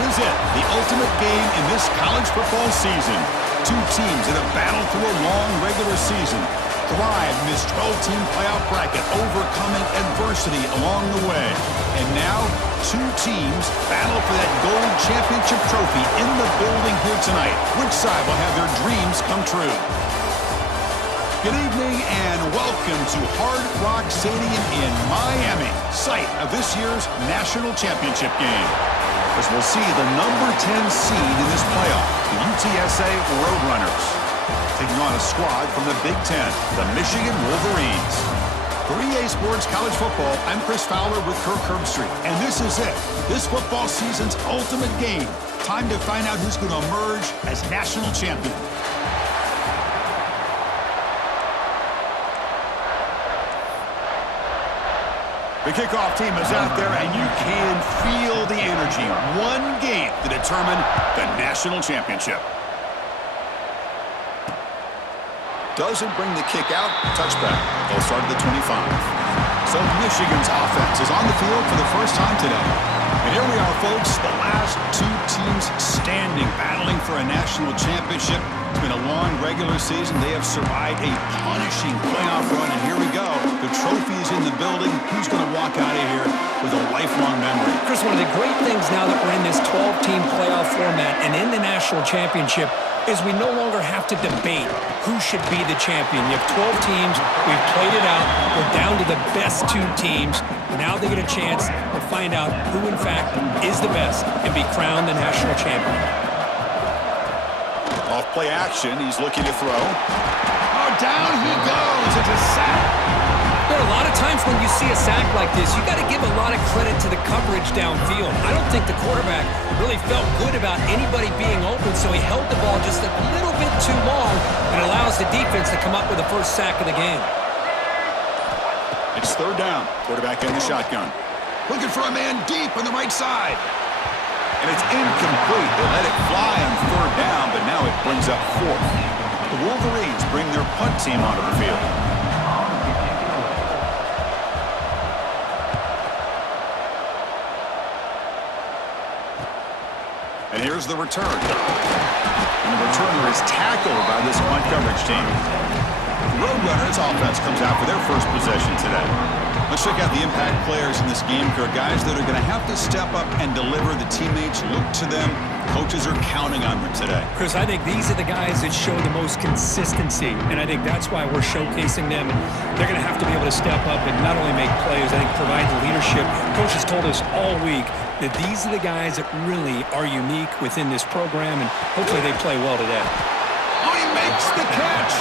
is it, the ultimate game in this college football season. Two teams that have battled through a long regular season, thrived in this 12-team playoff bracket, overcoming adversity along the way. And now, two teams battle for that gold championship trophy in the building here tonight. Which side will have their dreams come true? Good evening and welcome to Hard Rock Stadium in Miami, site of this year's national championship game. As we'll see the number 10 seed in this playoff, the UTSA Roadrunners, taking on a squad from the Big Ten, the Michigan Wolverines. For EA Sports College Football, I'm Chris Fowler with Kirk Herbstreit, and this is it, this football season's ultimate game. Time to find out who's going to emerge as national champion. The kickoff team is out there, and you can feel the energy. One game to determine the national championship. Doesn't bring the kick out. Touchback. They'll start at the 25. So Michigan's offense is on the field for the first time today. And here we are, folks, the last two teams standing, battling for a national championship. It's been a long regular season. They have survived a punishing playoff run, and here we go. The trophy is in the building. Who's going to walk out of here with a lifelong memory? Chris, one of the great things now that we're in this 12-team playoff format and in the national championship is we no longer have to debate who should be the champion. You have 12 teams. We've played it out. We're down to the best two teams. Now they get a chance to find out who, in fact, is the best and be crowned the national champion. Off play action. He's looking to throw. Oh, down he goes. It's a sack. There are a lot of times when you see a sack like this, you got to give a lot of credit to the coverage downfield. I don't think the quarterback really felt good about anybody being open, so he held the ball just a little bit too long and allows the defense to come up with the first sack of the game. It's third down. Quarterback in the shotgun. Looking for a man deep on the right side. And it's incomplete. They let it fly on third down, but now it brings up fourth. The Wolverines bring their punt team onto the field. And here's the return. And the returner is tackled by this punt coverage team. The Roadrunners offense comes out for their first possession today. Let's check out the impact players in this game, Kirk. Guys that are going to have to step up and deliver. The teammates look to them. Coaches are counting on them today. Chris, I think these are the guys that show the most consistency, and I think that's why we're showcasing them. They're going to have to be able to step up and not only make plays, I think provide the leadership. Coach has told us all week that these are the guys that really are unique within this program, and hopefully they play well today. Oh, he makes the catch.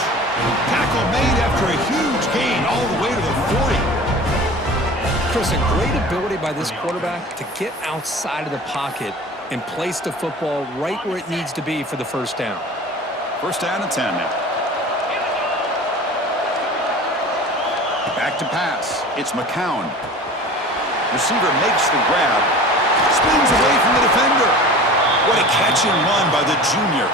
Tackle made after a huge gain all the way to the 40. Chris, a great ability by this quarterback to get outside of the pocket and place the football right where it needs to be for the first down. First down and 10 now. Back to pass. It's McCown. Receiver makes the grab. Spins away from the defender. What a catch and run by the junior.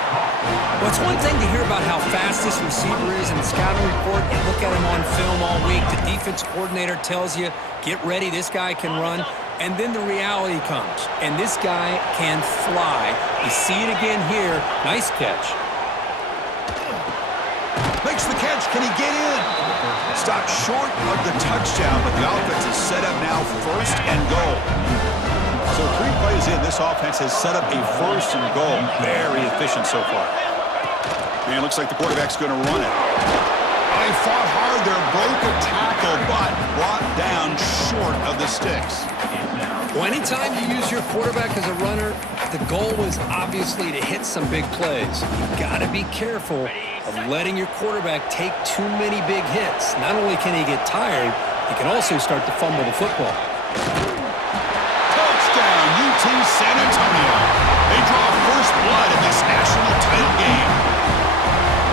Well, it's one thing to hear about how fast this receiver is in the scouting report. You look at him on film all week. The defense coordinator tells you, get ready, this guy can run. And then the reality comes, and this guy can fly. You see it again here. Nice catch. Makes the catch. Can he get in? Stopped short of the touchdown, but the offense is set up now first and goal. So 3 plays in, this offense has set up a first and goal. Very efficient so far. Man, looks like the quarterback's going to run it. They fought hard there, broke a tackle, but brought down short of the sticks. Well, anytime you use your quarterback as a runner, the goal was obviously to hit some big plays. You've got to be careful of letting your quarterback take too many big hits. Not only can he get tired, he can also start to fumble the football. Touchdown, UT San Antonio. They draw first blood in this national title game.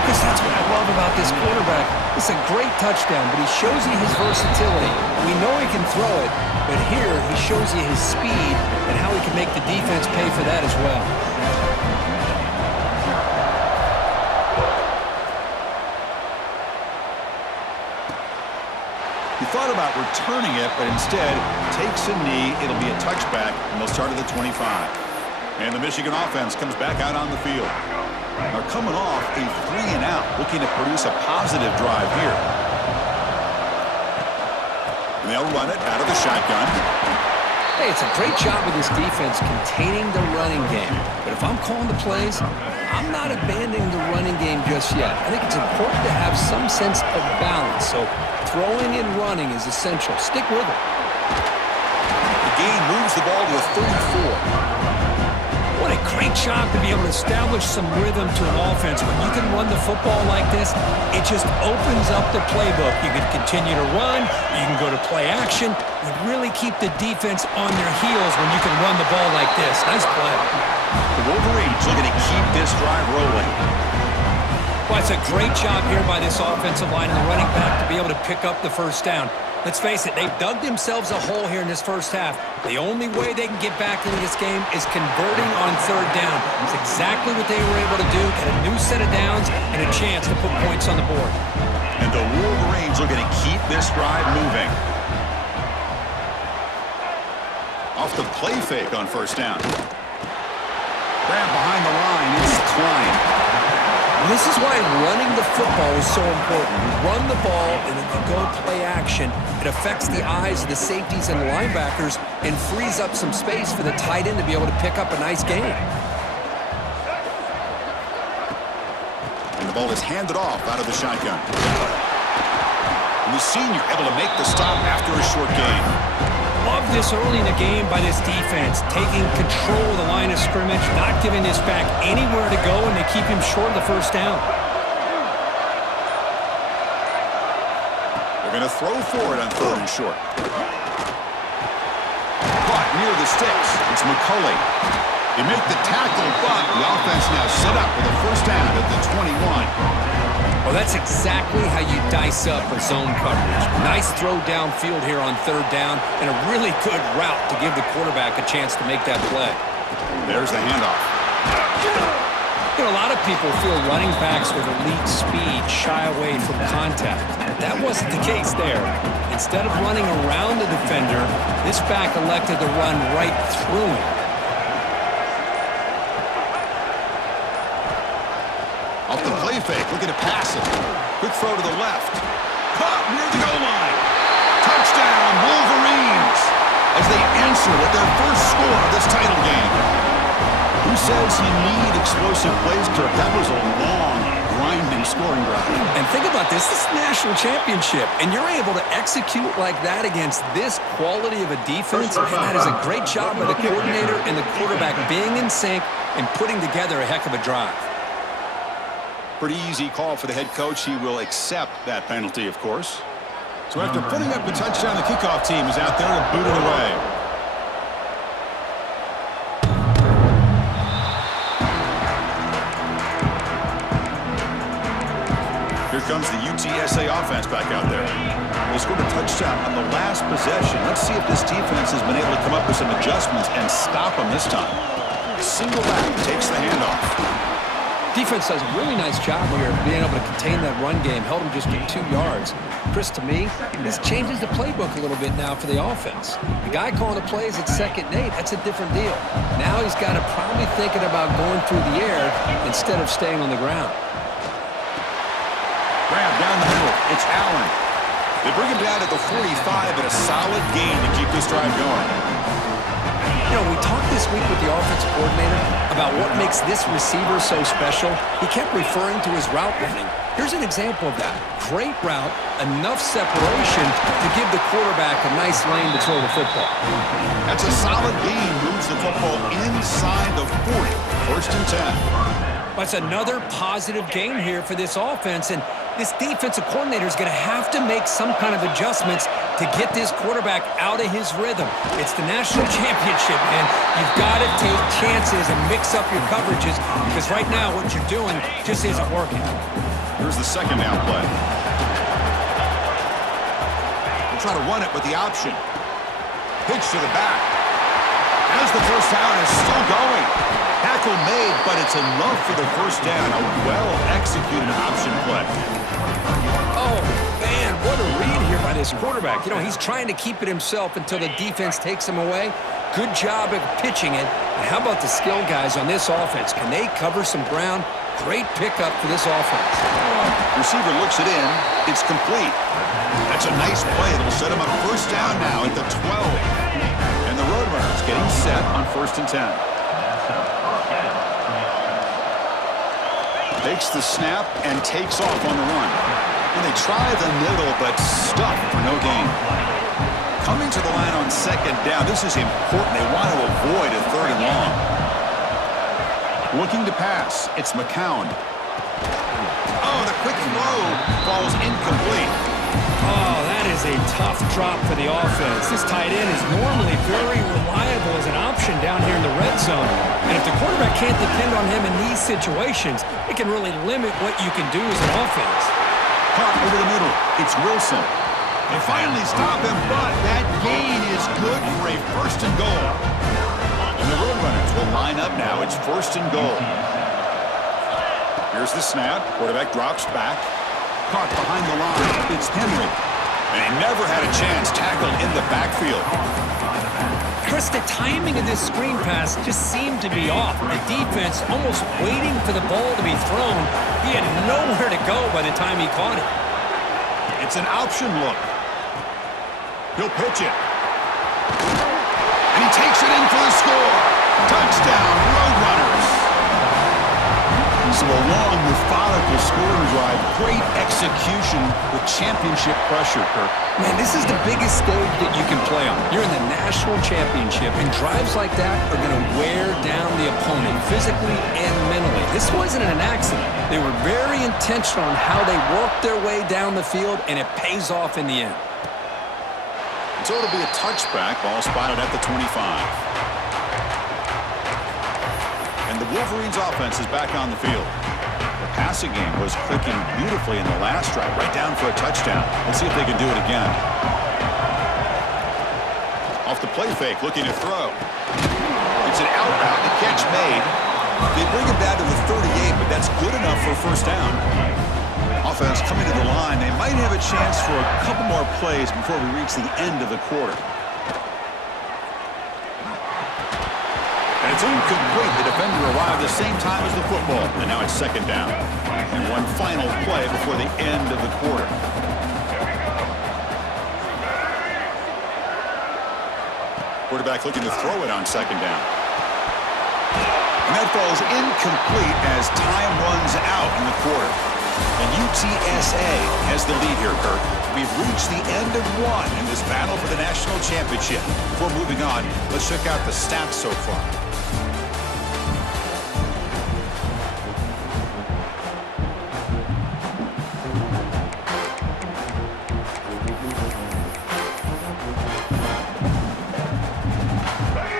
Because that's what I love about this quarterback. It's a great touchdown, but he shows you his versatility. We know he can throw it, but here he shows you his speed and how he can make the defense pay for that as well. He thought about returning it, but instead takes a knee. It'll be a touchback, and they'll start at the 25. And the Michigan offense comes back out on the field. Now coming off a 3-and-out, looking to produce a positive drive here. And they'll run it out of the shotgun. Hey, it's a great job with this defense containing the running game. But if I'm calling the plays, I'm not abandoning the running game just yet. I think it's important to have some sense of balance. So throwing and running is essential. Stick with it. The gain moves the ball to a 34. What a great job to be able to establish some rhythm to an offense. When you can run the football like this, it just opens up the playbook. You can continue to run. You can go to play action. You really keep the defense on their heels when you can run the ball like this. Nice play. The Wolverines looking to keep this drive rolling. Well, it's a great job here by this offensive line and the running back to be able to pick up the first down. Let's face it, they've dug themselves a hole here in this first half. The only way they can get back into this game is converting on third down. It's exactly what they were able to do, get a new set of downs and a chance to put points on the board. And the Wolverines are going to keep this drive moving. Off the play fake on first down. Grab behind the line, it's Klein. This is why running the football is so important. You run the ball and then you go play action. It affects the eyes of the safeties and the linebackers and frees up some space for the tight end to be able to pick up a nice gain. And the ball is handed off out of the shotgun. And the senior able to make the stop after a short gain. Love this early in the game by this defense, taking control of the line of scrimmage, not giving this back anywhere to go, and they keep him short of the first down. They're going to throw for it on third and short. Caught near the sticks. It's McCulley. They make the tackle, but the offense now set up with a first down at the 21. Well, that's exactly how you dice up a zone coverage. Nice throw downfield here on third down, and a really good route to give the quarterback a chance to make that play. There's the handoff. You know, a lot of people feel running backs with elite speed shy away from contact. But that wasn't the case there. Instead of running around the defender, this back elected to run right through him. Off the play fake, looking to pass it. Quick throw to the left. Caught near the goal line. Touchdown, Wolverines! As they answer with their first score of this title game. Who says you need explosive plays, Kirk? That was a long, grinding scoring drive. And think about this. This is the national championship, and you're able to execute like that against this quality of a defense. Man, that is a great job by the coordinator and the quarterback being in sync and putting together a heck of a drive. Pretty easy call for the head coach. He will accept that penalty, of course. So after putting up a touchdown, the kickoff team is out there to boot it away. Here comes the UTSA offense back out there. They scored a touchdown on the last possession. Let's see if this defense has been able to come up with some adjustments and stop them this time. Single back takes the handoff. Defense does a really nice job here of being able to contain that run game, held him just to 2 yards. Chris, to me, this changes the playbook a little bit now for the offense. The guy calling the plays at 2nd and 8, that's a different deal. Now he's got to probably thinking about going through the air instead of staying on the ground. Grab down the middle. It's Allen. They bring him down at the 45 and a solid gain to keep this drive going. You know, we talked this week with the offensive coordinator about what makes this receiver so special. He kept referring to his route running. Here's an example of that. Great route, enough separation to give the quarterback a nice lane to throw the football. That's a solid gain. Moves the football inside the 40. 1st and 10. That's another positive gain here for this offense, and this defensive coordinator is going to have to make some kind of adjustments to get this quarterback out of his rhythm. It's the national championship, man. You've got to take chances and mix up your coverages because right now what you're doing just isn't working. Here's the 2nd down play. We'll try to run it with the option. Pitch to the back. As the first down is still going. Tackle made, but it's enough for the first down. A well-executed option play. Oh, man, what a read here by this quarterback. You know, he's trying to keep it himself until the defense takes him away. Good job at pitching it. And how about the skill guys on this offense? Can they cover some ground? Great pickup for this offense. Receiver looks it in. It's complete. That's a nice play. It'll set him up first down now at the 12. And the Roadrunners getting set on 1st and 10. Takes the snap and takes off on the run. And they try the middle, but stuff for no gain. Coming to the line on 2nd down. This is important. They want to avoid a 3rd and long. Looking to pass. It's McCown. Oh, the quick throw falls incomplete. Oh, that is a tough drop for the offense. This tight end is normally very reliable as an option down here in the red zone. And if the quarterback can't depend on him in these situations, it can really limit what you can do as an offense. Caught over the middle. It's Wilson. They finally stop him, but that gain is good for a 1st and goal. And the Roadrunners will line up now. It's 1st and goal. Here's the snap. Quarterback drops back. Caught behind the line. It's Henry. And he never had a chance. Tackled in the backfield. Chris, the timing of this screen pass just seemed to be off. The defense almost waiting for the ball to be thrown. He had nowhere to go by the time he caught it. It's an option look. He'll pitch it. And he takes it in for the score. Touchdown, Roadrunners. So a long, methodical scoring drive. Great execution with championship pressure, Kirk. Man, this is the biggest stage that you can play on. You're in the national championship, and drives like that are going to wear down the opponent physically and mentally. This wasn't an accident. They were very intentional on how they worked their way down the field, and it pays off in the end. So it'll be a touchback. Ball spotted at the 25. And the Wolverines' offense is back on the field. The passing game was clicking beautifully in the last drive, right down for a touchdown. Let's see if they can do it again. Off the play fake, looking to throw. It's an out route, the catch made. They bring him down to the 38, but that's good enough for a 1st down. Offense coming to the line. They might have a chance for a couple more plays before we reach the end of the quarter. And it's incomplete. The defender arrived the same time as the football. And now it's 2nd down. And one final play before the end of the quarter. Quarterback looking to throw it on 2nd down. And that falls incomplete as time runs out in the quarter. And UTSA has the lead here, Kirk. We've reached the end of one in this battle for the national championship. Before moving on, let's check out the stats so far.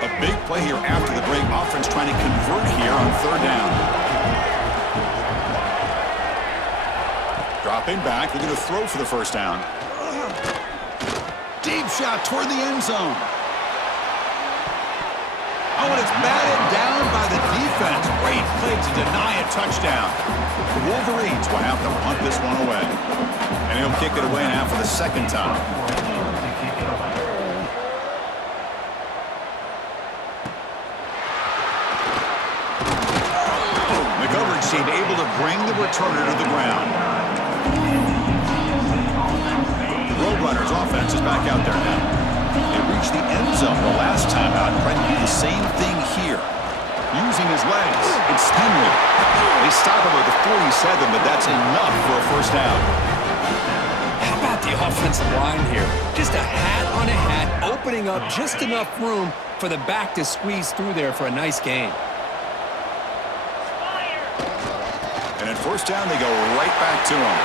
A big play here after the break. Offense trying to convert here on 3rd down. Dropping back, looking to throw for the 1st down. Deep shot toward the end zone. Oh, and it's batted down by the defense. Great play to deny a touchdown. The Wolverines will have to punt this one away. And he'll kick it away now for the 2nd time. The coverage team able to bring the returner to the ground. Roadrunners offense is back out there now. They reached the end zone the last time out. Trying to do the same thing here. Using his legs. It's Henry. They stop him at the 47, but that's enough for a 1st down. How about the offensive line here? Just a hat on a hat, opening up just enough room for the back to squeeze through there for a nice gain. And at 1st down, they go right back to him.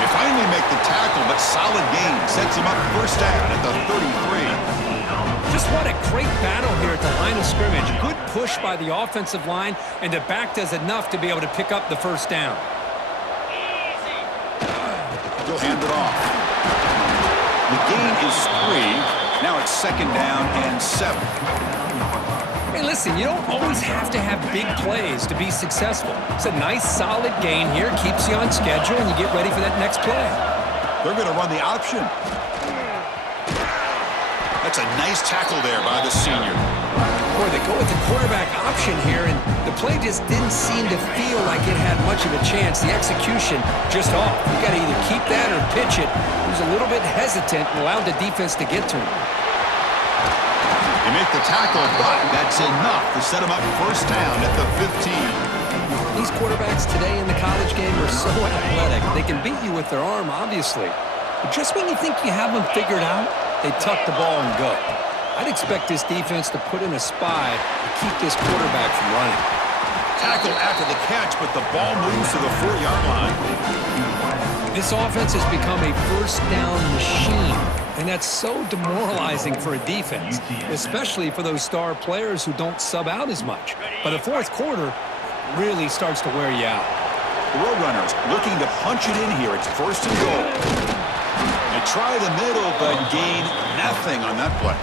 They finally make the tackle, but solid gain. Sets him up 1st down at the 33. Just what a great battle here at the line of scrimmage. Good push by the offensive line, and the back does enough to be able to pick up the 1st down. He'll hand it off. The gain is 3. Now it's 2nd down and 7. Hey, listen, you don't always have to have big plays to be successful. It's a nice, solid gain here. Keeps you on schedule, and you get ready for that next play. They're going to run the option. That's a nice tackle there by the senior. Boy, they go with the quarterback option here, and the play just didn't seem to feel like it had much of a chance. The execution just off. You got to either keep that or pitch it. He was a little bit hesitant and allowed the defense to get to him. They make the tackle, but that's enough to set him up first down at the 15. These quarterbacks today in the college game are so athletic. They can beat you with their arm, obviously. But just when you think you have them figured out, they tuck the ball and go. I'd expect this defense to put in a spy to keep this quarterback from running. Tackle after the catch, but the ball moves to the 4-yard line. This offense has become a first down machine, and that's so demoralizing for a defense, especially for those star players who don't sub out as much. By the fourth quarter, it really starts to wear you out. The Roadrunners looking to punch it in here. It's first and goal. They try the middle, but gain nothing on that play.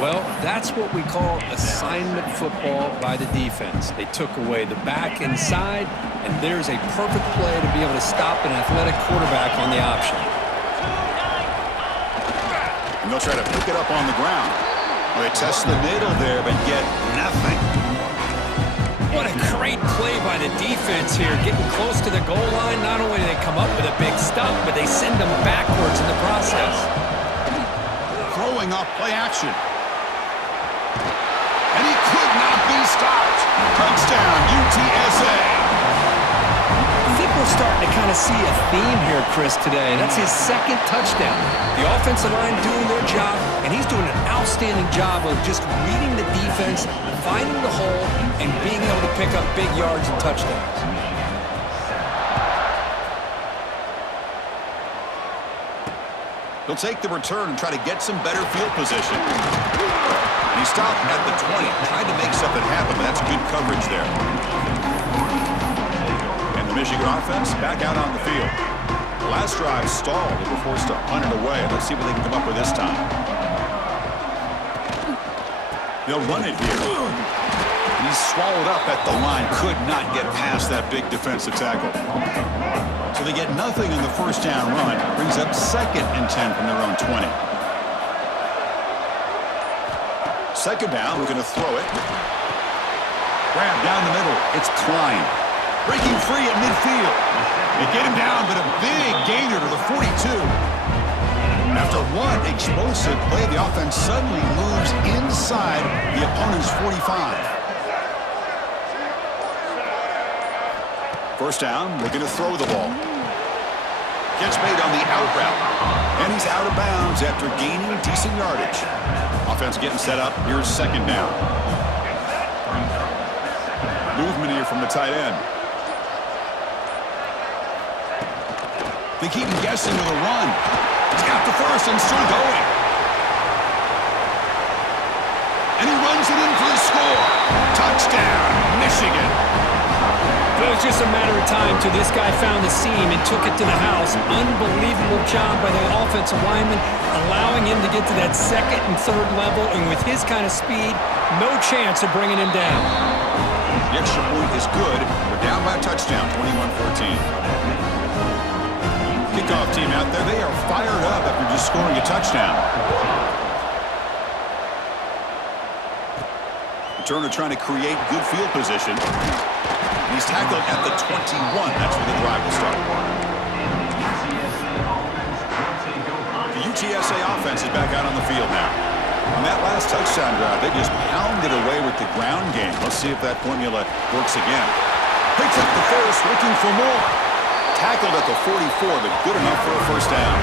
Well, that's what we call assignment football by the defense. They took away the back inside, and there's a perfect play to be able to stop an athletic quarterback on the option. And they'll try to pick it up on the ground. Well, they test the middle there, but get nothing. What a great play by the defense here. Getting close to the goal line, not only do they come up with a big stop, but they send them backwards in the process. Throwing off play action. And he could not be stopped. Touchdown, UTSA. I think we're starting to kind of see a theme here, Chris, today. That's his second touchdown. The offensive line doing their job, and he's doing an outstanding job of just reading the defense, finding the hole, and being able to pick up big yards and touchdowns. He'll take the return and try to get some better field position. And he stopped at the 20, tried to make something happen, but that's good coverage there. And the Michigan offense back out on the field. The last drive stalled. They were forced to punt it away. Let's see what they can come up with this time. They'll run it here. And he's swallowed up at the line. Could not get past that big defensive tackle. So they get nothing on the first down run. Brings up 2nd and 10 from their own 20. Second down, we're going to throw it. Grab down the middle. It's Klein. Breaking free at midfield. They get him down, but a big gainer to the 42. After one explosive play, the offense suddenly moves inside the opponent's 45. First down, we're going to throw the ball. Gets made on the out route. And he's out of bounds after gaining decent yardage. Offense getting set up. Here's second down. Movement here from the tight end. They keep him guessing with a run. He's got the first and still going. And he runs it in for the score. Touchdown, Michigan. It was just a matter of time till this guy found the seam and took it to the house. Unbelievable job by the offensive lineman, allowing him to get to that 2nd and 3rd level, and with his kind of speed, no chance of bringing him down. The extra point is good. We're down by a touchdown, 21-14. Kickoff team out there, they are fired up after just scoring a touchdown. Returner trying to create good field position. He's tackled at the 21. That's where the drive will start. The UTSA offense is back out on the field now. On that last touchdown drive, they just pounded away with the ground game. Let's see if that formula works again. Picks up the first, looking for more. Tackled at the 44, but good enough for a first down.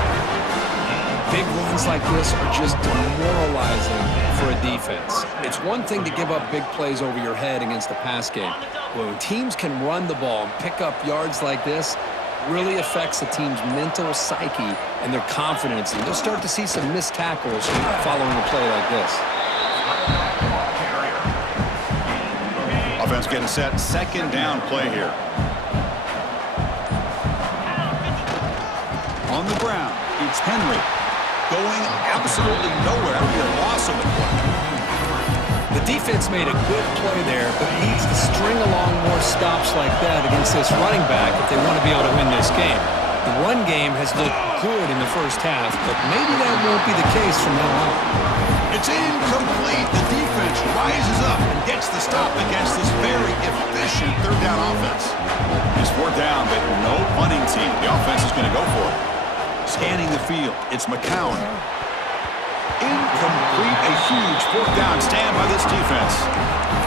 Big runs like this are just demoralizing for a defense. It's one thing to give up big plays over your head against the pass game. When teams can run the ball and pick up yards like this, really affects the team's mental psyche and their confidence. And you'll start to see some missed tackles following a play like this. Offense getting set. Second down play here. On the ground, it's Henry. Going absolutely nowhere. That'll be a loss of the play. The defense made a good play there, but needs to string along more stops like that against this running back if they want to be able to win this game. The run game has looked good in the first half, but maybe that won't be the case from now on. It's incomplete. The defense rises up and gets the stop against this very efficient third down offense. It's fourth down, but no punting team. The offense is going to go for it. Scanning the field, it's McCown. Incomplete, a huge fourth down stand by this defense.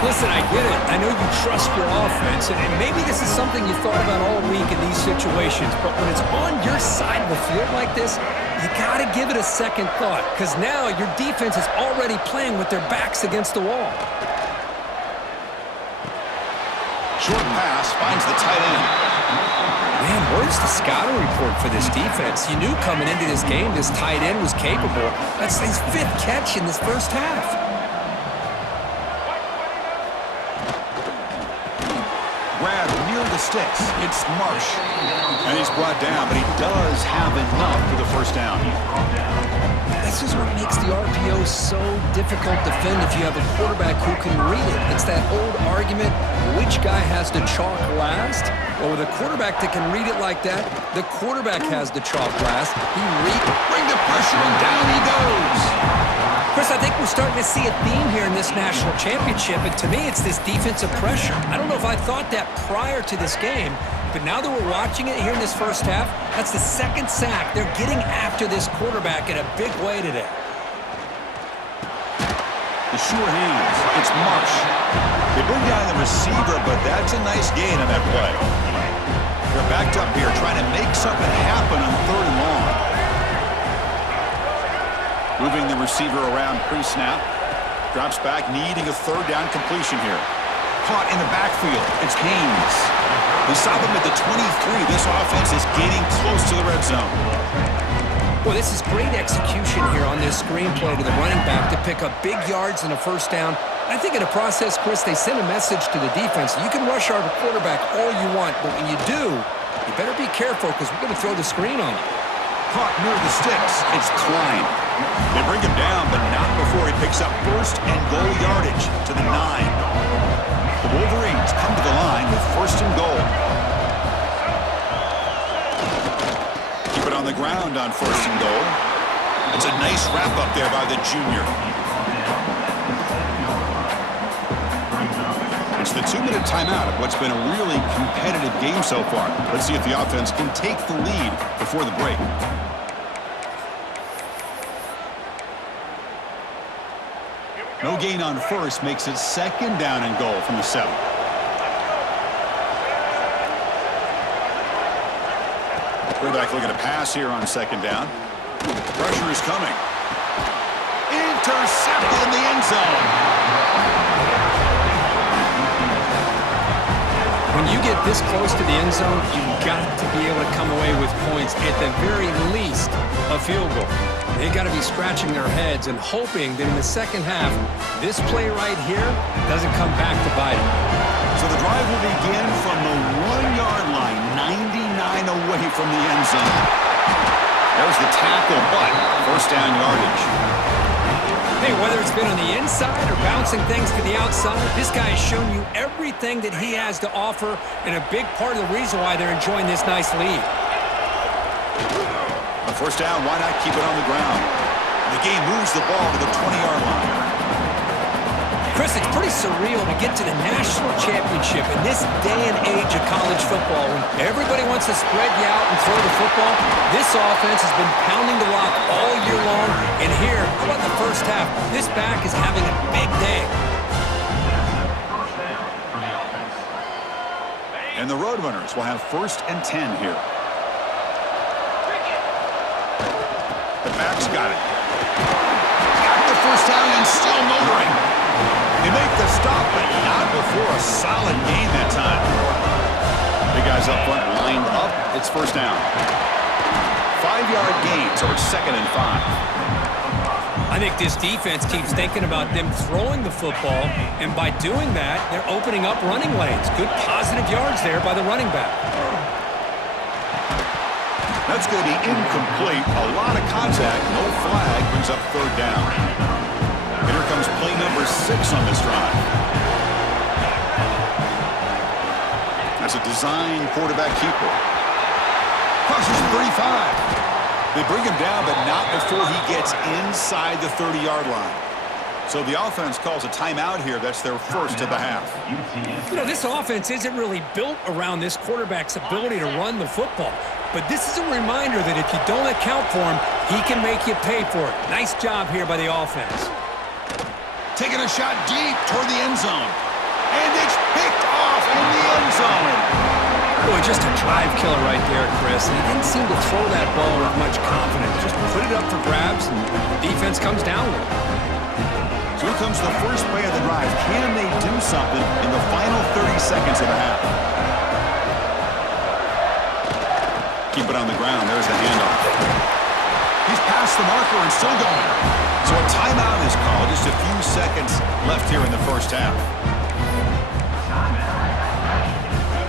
Listen, I get it. I know you trust your offense, and maybe this is something you thought about all week in these situations, but when it's on your side of the field like this, you got to give it a second thought, because now your defense is already playing with their backs against the wall. Short pass finds the tight end. Man, where's the scouting report for this defense? You knew coming into this game this tight end was capable. That's his fifth catch in this first half. Grab near the sticks. It's Marsh. And he's brought down, but he does have enough for the first down. This is what makes the RPO so difficult to defend if you have a quarterback who can read it. It's that old argument, which guy has the chalk last? Well, with a quarterback that can read it like that, the quarterback has the chalk last. Bring the pressure, and down he goes. Chris, I think we're starting to see a theme here in this national championship, and to me, it's this defensive pressure. I don't know if I thought that prior to this game, but now that we're watching it here in this first half, that's the second sack. They're getting after this quarterback in a big way today. The sure hands. It's Marsh. They bring down the receiver, but that's a nice gain on that play. They're backed up here trying to make something happen on third and long. Moving the receiver around pre-snap. Drops back, needing a third down completion here. Caught in the backfield. It's Haynes. They stop him at the 23. This offense is getting close to the red zone. Boy, this is great execution here on this screenplay to the running back to pick up big yards and a first down. I think in the process, Chris, they send a message to the defense. You can rush our quarterback all you want, but when you do, you better be careful because we're going to throw the screen on him. Caught near the sticks. It's Klein. They bring him down, but not before he picks up first and goal yardage to the 9. The Wolverines come to the line with first and goal. Keep it on the ground on first and goal. It's a nice wrap up there by the junior. It's the 2-minute timeout of what's been a really competitive game so far. Let's see if the offense can take the lead before the break. No gain on first makes it second down and goal from the 7. Quarterback looking to pass here on second down. Pressure is coming. Intercepted in the end zone. When you get this close to the end zone, you've got to be able to come away with points, at the very least, a field goal. They've got to be scratching their heads and hoping that in the second half, this play right here doesn't come back to bite them. So the drive will begin from the 1-yard line, 99 away from the end zone. There's the tackle, but first down yardage. Hey, whether it's been on the inside or bouncing things to the outside, this guy has shown you everything that he has to offer, and a big part of the reason why they're enjoying this nice lead. On first down, why not keep it on the ground? The game moves the ball to the 20-yard line. Chris, it's pretty surreal to get to the national championship in this day and age of college football when everybody wants to spread you out and throw the football. This offense has been pounding the rock all year long, and here, how about the first half? This back is having a big day. And the Roadrunners will have first and 10 here. The back's got it. Got the first down and still motoring. They make the stop, but not before a solid gain that time. Big guys up front lined up. It's first down. 5-yard gain, so it's second and 5. I think this defense keeps thinking about them throwing the football, and by doing that, they're opening up running lanes. Good positive yards there by the running back. That's going to be incomplete. A lot of contact. No flag brings up third down. And here comes play number 6 on this drive. That's a design quarterback keeper. Crosses the 35. They bring him down, but not before he gets inside the 30-yard line. So the offense calls a timeout here. That's their first of the half. You know, this offense isn't really built around this quarterback's ability to run the football. But this is a reminder that if you don't account for him, he can make you pay for it. Nice job here by the offense. Taking a shot deep toward the end zone. And it's picked off in the end zone. Boy, just a drive killer right there, Chris. And he didn't seem to throw that ball with much confidence. Just put it up for grabs, and the defense comes down with it. So here comes the first play of the drive. Can they do something in the final 30 seconds of the half? Keep it on the ground. There's the handoff. He's past the marker and still going. So a timeout is called. Just a few seconds left here in the first half.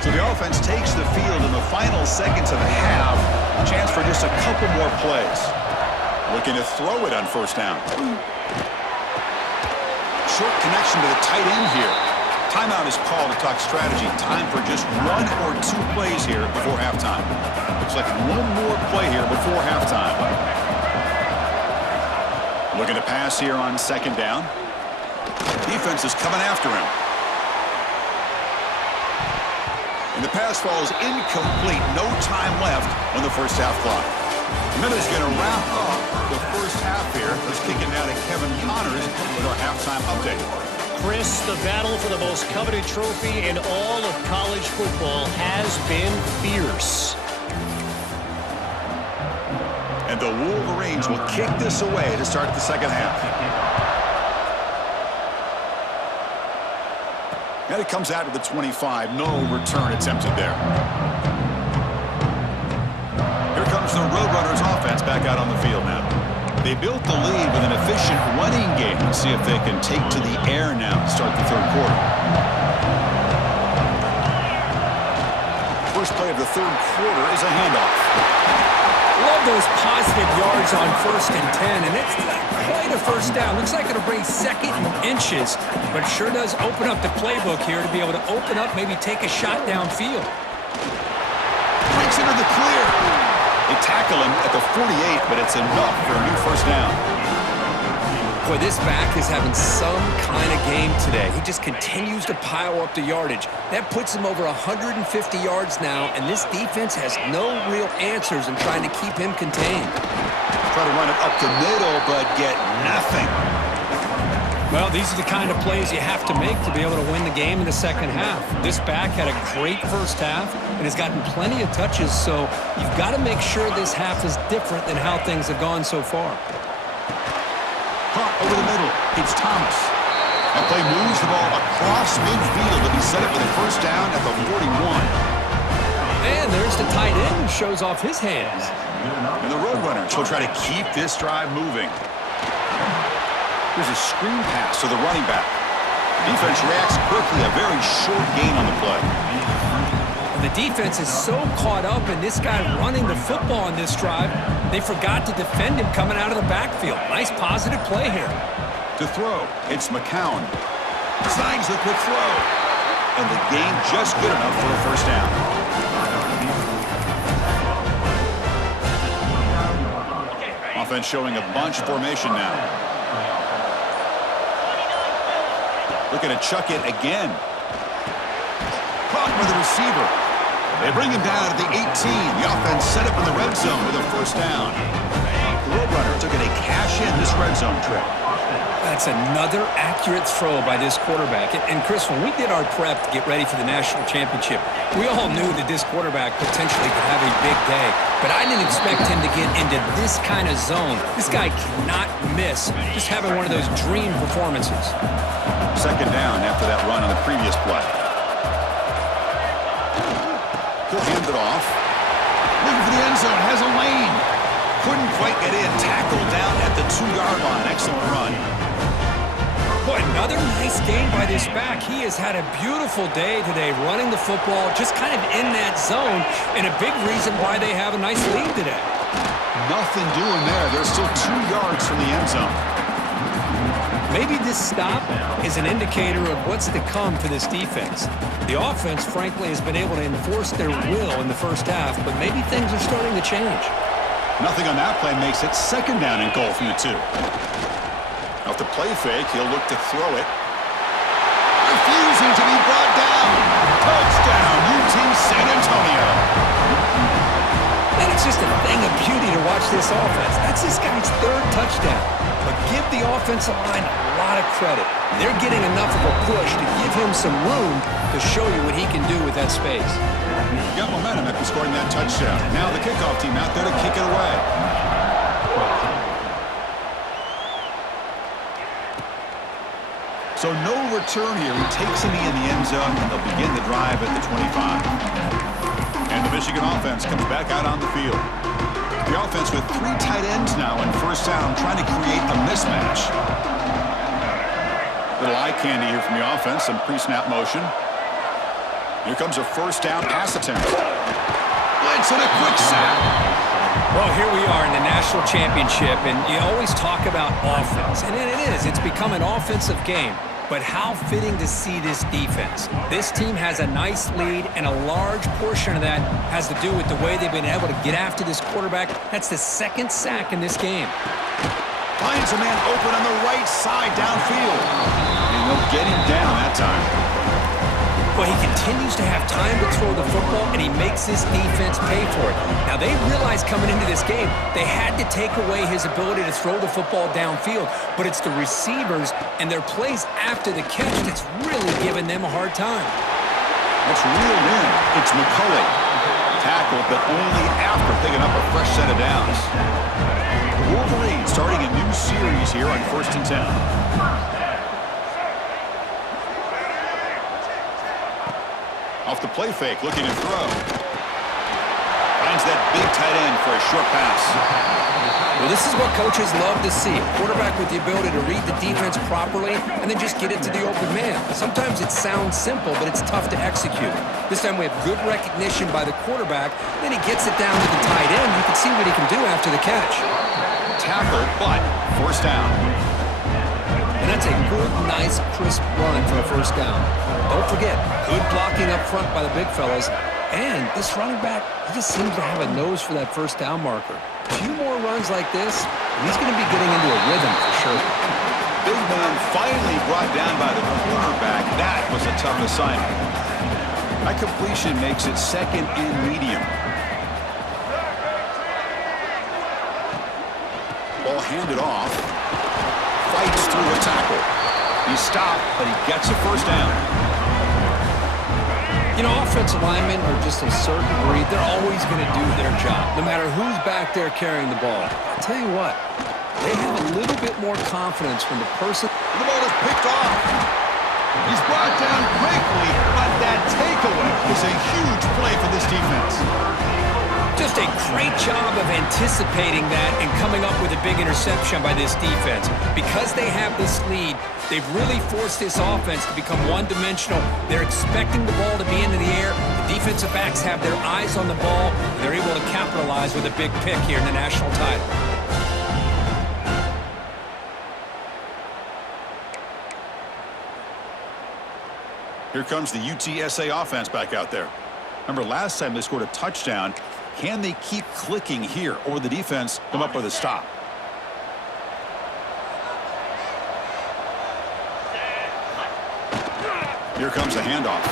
So the offense takes the field in the final seconds of the half. Chance for just a couple more plays. Looking to throw it on first down. Short connection to the tight end here. Timeout is called to talk strategy. Time for just one or two plays here before halftime. Looks like one more play here before halftime. Looking to pass here on second down. Defense is coming after him. And the pass falls incomplete. No time left on the first half clock. Miller's going to wrap up the first half here. Let's kick it now to Kevin Connors with our halftime update. Chris, the battle for the most coveted trophy in all of college football has been fierce. And the Wolverines will kick this away to start the second half. And it comes out to the 25. No return attempted there. Here comes the Roadrunners offense back out on the field now. They built the lead with an efficient running game. Let's see if they can take to the air now to start the third quarter. First play of the third quarter is a handoff. Love those positive yards on 1st and 10, and it's not quite a first down. Looks like it'll bring second and inches, but it sure does open up the playbook here to be able to open up, maybe take a shot downfield. Breaks into the clear. They tackle him at the 48, but it's enough for a new first down. Boy, this back is having some kind of game today. He just continues to pile up the yardage. That puts him over 150 yards now, and this defense has no real answers in trying to keep him contained. Try to run it up the middle, but get nothing. Well, these are the kind of plays you have to make to be able to win the game in the second half. This back had a great first half and has gotten plenty of touches, so you've got to make sure this half is different than how things have gone so far. Caught over the middle. It's Thomas. That play moves the ball across midfield to be set up for the first down at the 41. And there's the tight end, shows off his hands. And the Roadrunners will try to keep this drive moving. There's a screen pass to the running back. Defense reacts quickly, a very short gain on the play. The defense is so caught up in this guy running the football on this drive, they forgot to defend him coming out of the backfield. Nice positive play here. To throw, it's McCown. Snags the quick throw. And the gain just good enough for a first down. Offense showing a bunch formation now. Looking to chuck it again. Caught by the receiver. They bring him down at the 18. The offense set up in the red zone with a first down. The Roadrunners are going to cash in this red zone trip. That's another accurate throw by this quarterback. And Chris, when we did our prep to get ready for the national championship, we all knew that this quarterback potentially could have a big day. But I didn't expect him to get into this kind of zone. This guy cannot miss. Just having one of those dream performances. Second down after that run on the previous play. He'll hand it off. Looking for the end zone. Has a lane. Couldn't quite get in. Tackled down at the 2-yard line. Excellent run. Boy, another nice game by this back. He has had a beautiful day today running the football, just kind of in that zone, and a big reason why they have a nice lead today. Nothing doing there. They're still 2 yards from the end zone. Maybe this stop is an indicator of what's to come for this defense. The offense, frankly, has been able to enforce their will in the first half, but maybe things are starting to change. Nothing on that play makes it second down and goal from the 2. Off the play fake, he'll look to throw it. Refusing to be brought down. Touchdown, UT San Antonio. And it's just a thing of beauty to watch this offense. That's this guy's 3rd touchdown. But give the offensive line a lot of credit. They're getting enough of a push to give him some room to show you what he can do with that space. Got momentum after scoring that touchdown. Now the kickoff team out there to kick it away. So no return here. He takes him in the end zone, and they'll begin the drive at the 25. And the Michigan offense comes back out on the field. The offense with 3 tight ends now in first down, trying to create a mismatch. Little eye candy here from the offense, some pre-snap motion. Here comes a first down pass attempt. Blitz and a quick sack. Well, here we are in the national championship, and you always talk about offense. And it is. It's become an offensive game. But how fitting to see this defense. This team has a nice lead, and a large portion of that has to do with the way they've been able to get after this quarterback. That's the 2nd sack in this game. Finds a man open on the right side downfield. And they'll get him down that time. Well, he continues to have time to throw the football, and he makes this defense pay for it. Now, they realized coming into this game they had to take away his ability to throw the football downfield, but it's the receivers and their plays after the catch that's really giving them a hard time. Let's reel in. It's McCullough. Tackled, but only after picking up a fresh set of downs. The Wolverines starting a new series here on 1st and 10. Off the play fake, looking to throw. Finds that big tight end for a short pass. Well, this is what coaches love to see. A quarterback with the ability to read the defense properly and then just get it to the open man. Sometimes it sounds simple, but it's tough to execute. This time we have good recognition by the quarterback. Then he gets it down to the tight end. You can see what he can do after the catch. Tackled, but first down. And that's a good, nice, crisp run for a first down. Don't forget, good blocking up front by the big fellas. And this running back, he just seems to have a nose for that first down marker. A few more runs like this, and he's going to be getting into a rhythm for sure. Big man finally brought down by the cornerback. That was a tough assignment. That completion makes it 2nd and medium. Ball handed off. Fights through a tackle. He stopped, but he gets a first down. You know, offensive linemen are just a certain breed. They're always going to do their job, no matter who's back there carrying the ball. I'll tell you what, they have a little bit more confidence when the person... The ball is picked off. He's brought down quickly, but that takeaway is a huge play for this defense. Just a great job of anticipating that and coming up with a big interception by this defense. Because they have this lead, they've really forced this offense to become one-dimensional. They're expecting the ball to be into the air. The defensive backs have their eyes on the ball, and they're able to capitalize with a big pick here in the national title. Here comes the UTSA offense back out there. Remember, last time they scored a touchdown. Can they keep clicking here, or will the defense come up with a stop? Here comes the handoff.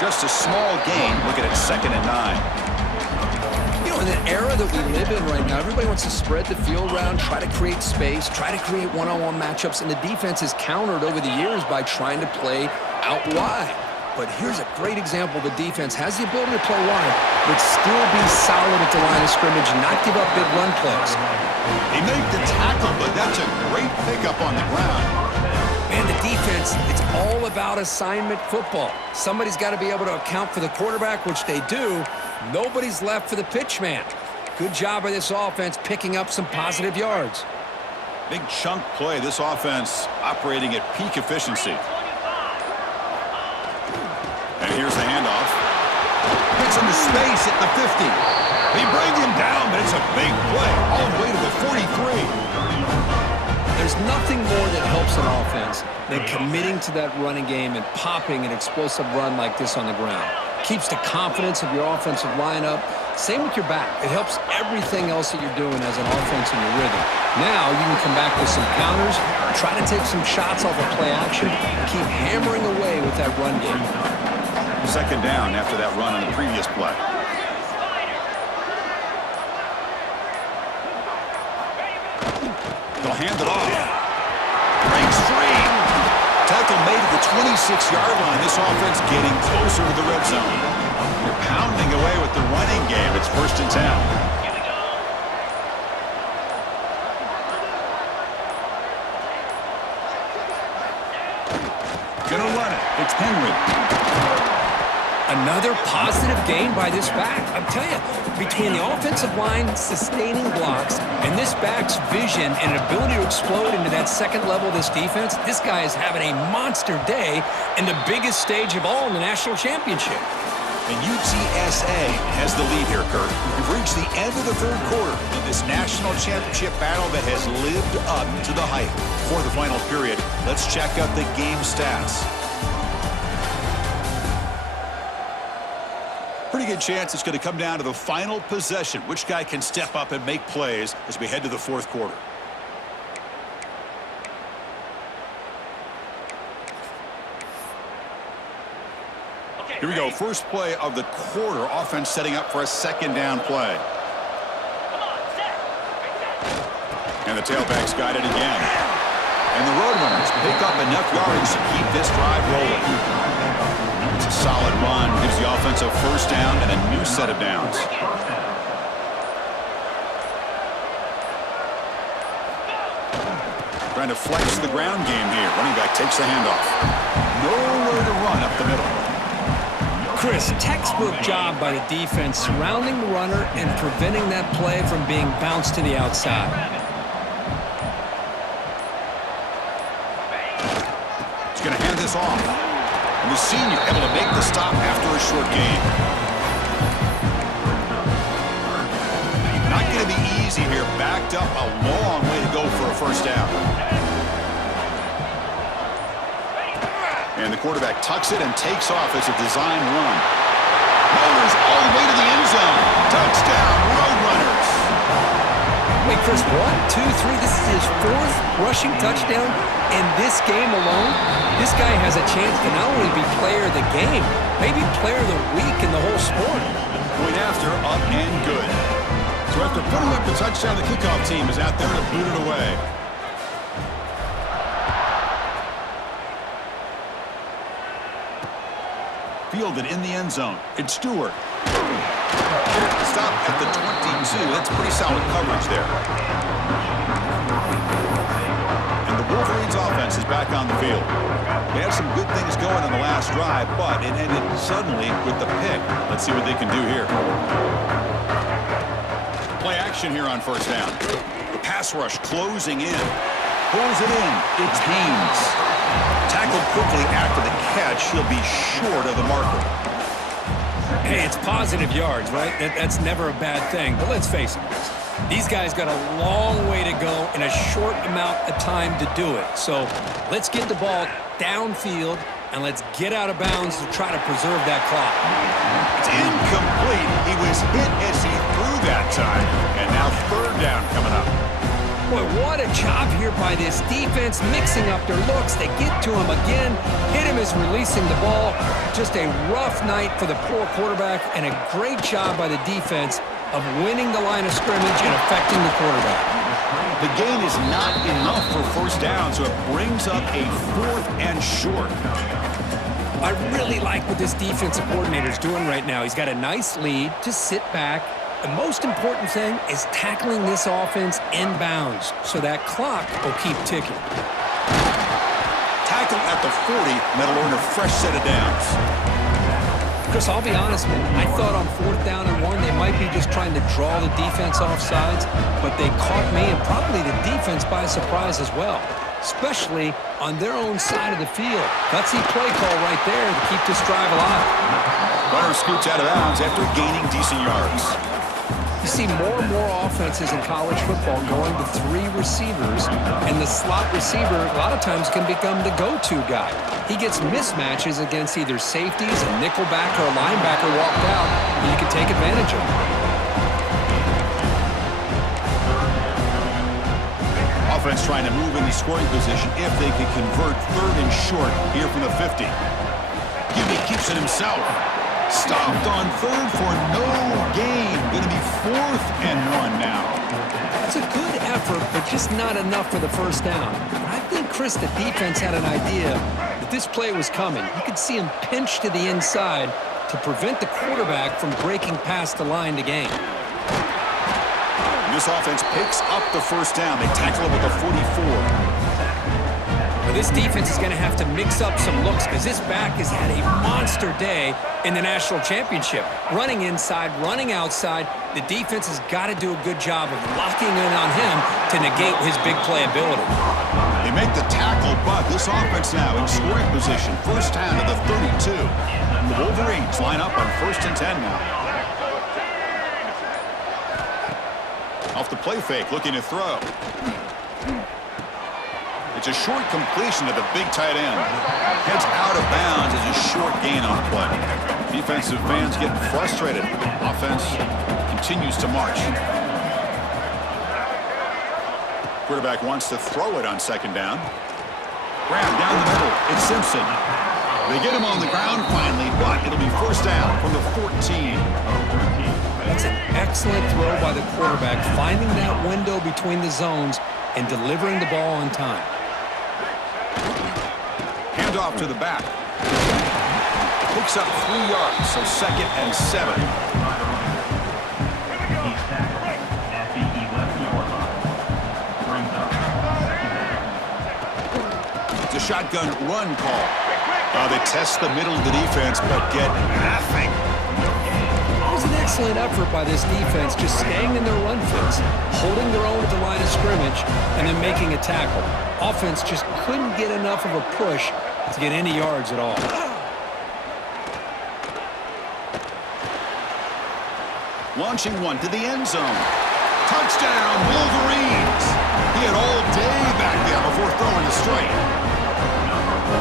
Just a small gain. Looking at 2nd and 9. You know, in the era that we live in right now, everybody wants to spread the field around, try to create space, try to create one-on-one matchups, and the defense is countered over the years by trying to play out wide. But here's a great example. The defense has the ability to play wide, but still be solid at the line of scrimmage and not give up big run plays. They make the tackle, but that's a great pickup on the ground. Man, the defense, it's all about assignment football. Somebody's got to be able to account for the quarterback, which they do. Nobody's left for the pitch man. Good job by this offense picking up some positive yards. Big chunk play. This offense operating at peak efficiency. And here's the handoff. Gets into space at the 50. They bring him down, but it's a big play all the way to the 43. The There's nothing more that helps an offense than committing to that running game and popping an explosive run like this on the ground. Keeps the confidence of your offensive lineup. Same with your back. It helps everything else that you're doing as an offense in your rhythm. Now you can come back with some counters, try to take some shots off of play action, and keep hammering away with that run game. Second down after that run on the previous play. They'll hand it off. Breaks free. Tackle made at the 26-yard line. This offense getting closer to the red zone. They're pounding away with the running game. It's 1st and 10. Gonna run it. It's Henry. Another positive gain by this back. I'm telling you, between the offensive line sustaining blocks and this back's vision and ability to explode into that second level of this defense, this guy is having a monster day in the biggest stage of all in the national championship. And UTSA has the lead here, Kurt. We've reached the end of the third quarter in this national championship battle that has lived up to the hype. For the final period, let's check out the game stats. Pretty good chance it's going to come down to the final possession. Which guy can step up and make plays as we head to the fourth quarter? Here we go. First play of the quarter. Offense setting up for a second down play. And the tailback's got it again. And the Roadrunners pick up enough yards to keep this drive rolling. It's a solid run. Gives the offense a first down and a new set of downs. Trying to flex the ground game here. Running back takes the handoff. Nowhere to run up the middle. Chris, textbook job by the defense surrounding the runner and preventing that play from being bounced to the outside. He's going to hand this off. And the senior able to make the stop after a short gain. Not going to be easy here. Backed up a long way to go for a first down. And the quarterback tucks it and takes off as a design run. Motors all the way to the end zone. Touchdown, Roadrunners. Wait, Chris, 1, 2, 3. This is his 4th rushing touchdown in this game alone. This guy has a chance to not only be player of the game, maybe player of the week in the whole sport. Point after, up and good. So after putting up the touchdown, the kickoff team is out there to boot it away. Fielded in the end zone. It's Stewart. Stop at the 22. That's pretty solid coverage there. And the Wolverines offense is back on the field. They had some good things going on the last drive, but it ended suddenly with the pick. Let's see what they can do here. Play action here on first down. The pass rush closing in. Pulls it in. It's Haynes. Tackled quickly after the catch. He'll be short of the marker. Hey, it's positive yards, right? That's never a bad thing. But let's face it, these guys got a long way to go in a short amount of time to do it. So let's get the ball downfield and let's get out of bounds to try to preserve that clock. It's incomplete. He was hit as he threw that time. And now third down coming up. Boy, what a job here by this defense, mixing up their looks. They get to him again, hit him as releasing the ball. Just a rough night for the poor quarterback, and a great job by the defense of winning the line of scrimmage and affecting the quarterback. The gain is not enough for first down, so it brings up a 4th and short. I really like what this defensive coordinator is doing right now. He's got a nice lead to sit back. The most important thing is tackling this offense inbounds so that clock will keep ticking. Tackle at the 40, that'll earn a fresh set of downs. Chris, I'll be honest, man. I thought on 4th down and 1, they might be just trying to draw the defense off sides, but they caught me and probably the defense by surprise as well, especially on their own side of the field. Gutsy play call right there to keep this drive alive. Runner scoots out of bounds after gaining decent yards. You see more and more offenses in college football going to 3 receivers, and the slot receiver a lot of times can become the go-to guy. He gets mismatches against either safeties, a nickelback, or a linebacker walked out, and you can take advantage of it. Offense trying to move in the scoring position if they can convert 3rd and short here from the 50. Gibby keeps it himself. Stopped on 3rd for no gain. Going to be 4th and 1 now. It's a good effort, but just not enough for the first down. But I think, Chris, the defense had an idea that this play was coming. You could see him pinch to the inside to prevent the quarterback from breaking past the line to gain. This offense picks up the first down. They tackle him with a 44. This defense is going to have to mix up some looks because this back has had a monster day in the national championship. Running inside, running outside. The defense has got to do a good job of locking in on him to negate his big play ability. They make the tackle, but this offense now in scoring position. First down to the 32. The Wolverines line up on 1st and 10 now. Off the play fake, looking to throw. It's a short completion to the big tight end. Heads out of bounds as a short gain on the play. Defensive fans getting frustrated. Offense continues to march. Quarterback wants to throw it on 2nd down. Grab down the middle. It's Simpson. They get him on the ground finally, but it'll be 1st down from the 14. That's an excellent throw by the quarterback, finding that window between the zones and delivering the ball on time. Handoff to the back. Picks up 3 yards, so 2nd and 7. It's a shotgun run call. They test the middle of the defense, but get nothing. It was an excellent effort by this defense, just staying in their run fence, holding their own at the line of scrimmage, and then making a tackle. Offense just couldn't get enough of a push to get any yards at all. Launching one to the end zone. Touchdown, Wolverines! He had all day back there before throwing the strike.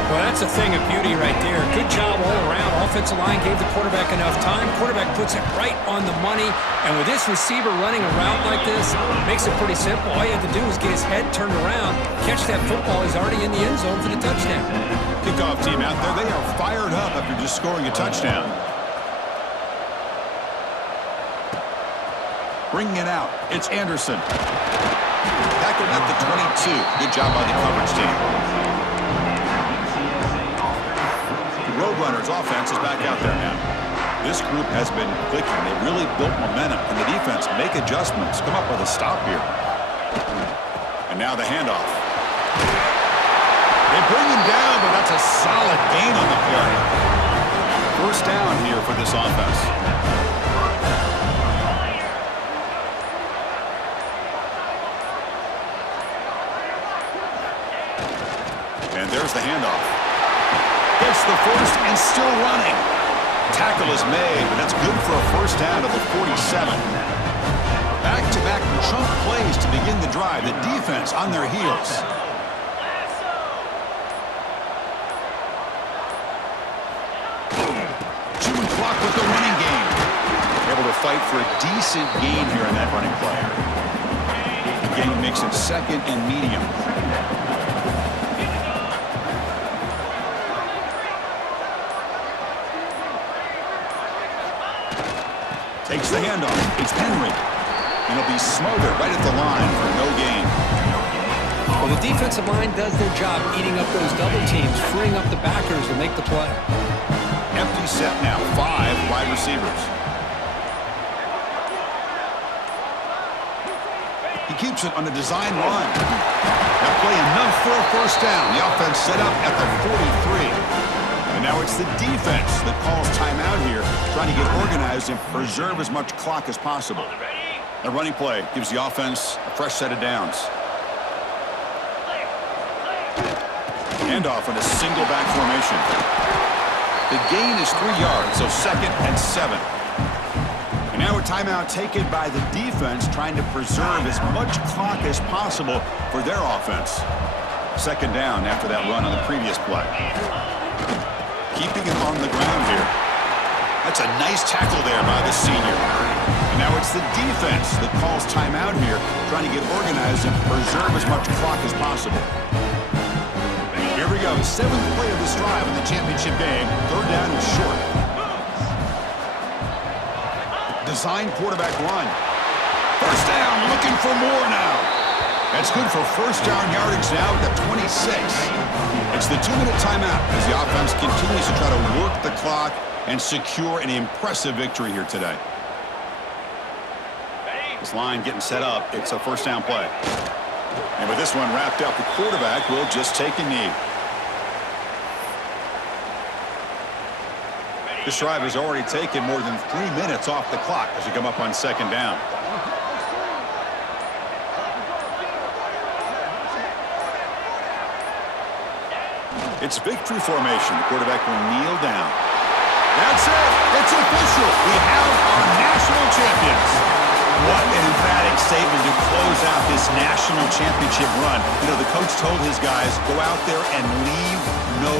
Well, that's a thing of beauty right there. Good job all around. Offensive line gave the quarterback enough time. Quarterback puts it right on the money. And with this receiver running a route like this, makes it pretty simple. All you have to do is get his head turned around, catch that football. He's already in the end zone for the touchdown. Kickoff team out there. They are fired up after just scoring a touchdown. Bringing it out. It's Anderson. Tackled at the 22. Good job by the coverage team. Roadrunners offense is back out there now. This group has been clicking. They really built momentum, and the defense make adjustments. Come up with a stop here. And now the handoff. They bring him down, but that's a solid gain on the play. 1st down here for this offense. And there's the handoff. Gets the first and still running. Tackle is made, but that's good for a 1st down to the 47. Back-to-back chunk plays to begin the drive. The defense on their heels. Chewing clock with the running game. Able to fight for a decent gain here in that running play. The game makes it 2nd and medium. Takes the handoff. It's Henry. And he'll be smothered right at the line for no gain. Well, the defensive line does their job eating up those double teams, freeing up the backers to make the play. Empty set now. 5 wide receivers. He keeps it on a design run. That play enough for a 1st down. The offense set up at the 43. And now it's the defense that calls timeout here, trying to get organized and preserve as much clock as possible. A running play gives the offense a fresh set of downs. Handoff in a single back formation. The gain is 3 yards, so 2nd and 7. And Now a timeout taken by the defense, trying to preserve as much clock as possible for their offense. Second down after that run on the previous play. Keeping him on the ground here. That's a nice tackle there by the senior. And now it's the defense that calls timeout here, trying to get organized and preserve as much clock as possible. Here we go, 7th play of this drive in the championship game. Third down is short. Design quarterback run. First down, looking for more now. That's good for first down yardage now at the 26. It's the 2-minute timeout as the offense continues to try to work the clock and secure an impressive victory here today. This line getting set up. It's a first down play. And with this one wrapped up, the quarterback will just take a knee. This drive has already taken more than 3 minutes off the clock as we come up on second down. It's victory formation. The quarterback will kneel down. That's it. It's official. We have our national champions. What an emphatic statement to close out this national championship run. You know, the coach told his guys, go out there and leave no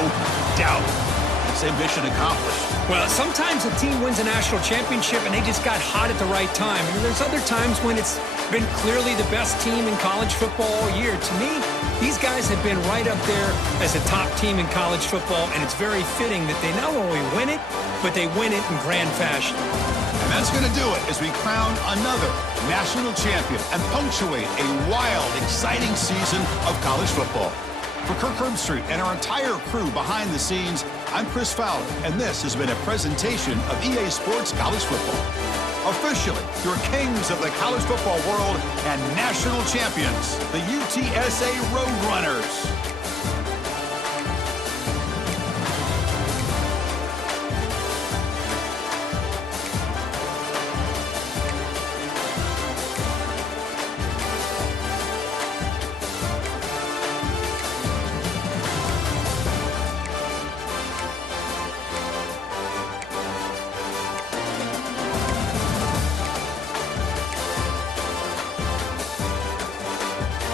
doubt. It's a mission accomplished. Well, sometimes a team wins a national championship and they just got hot at the right time. And there's other times when it's been clearly the best team in college football all year. To me, these guys have been right up there as a top team in college football, and it's very fitting that they not only win it, but they win it in grand fashion. And that's going to do it as we crown another national champion and punctuate a wild, exciting season of college football. For Kirk Herbstreit and our entire crew behind the scenes, I'm Chris Fowler, and this has been a presentation of EA Sports College Football. Officially, your kings of the college football world and national champions, the UTSA Roadrunners.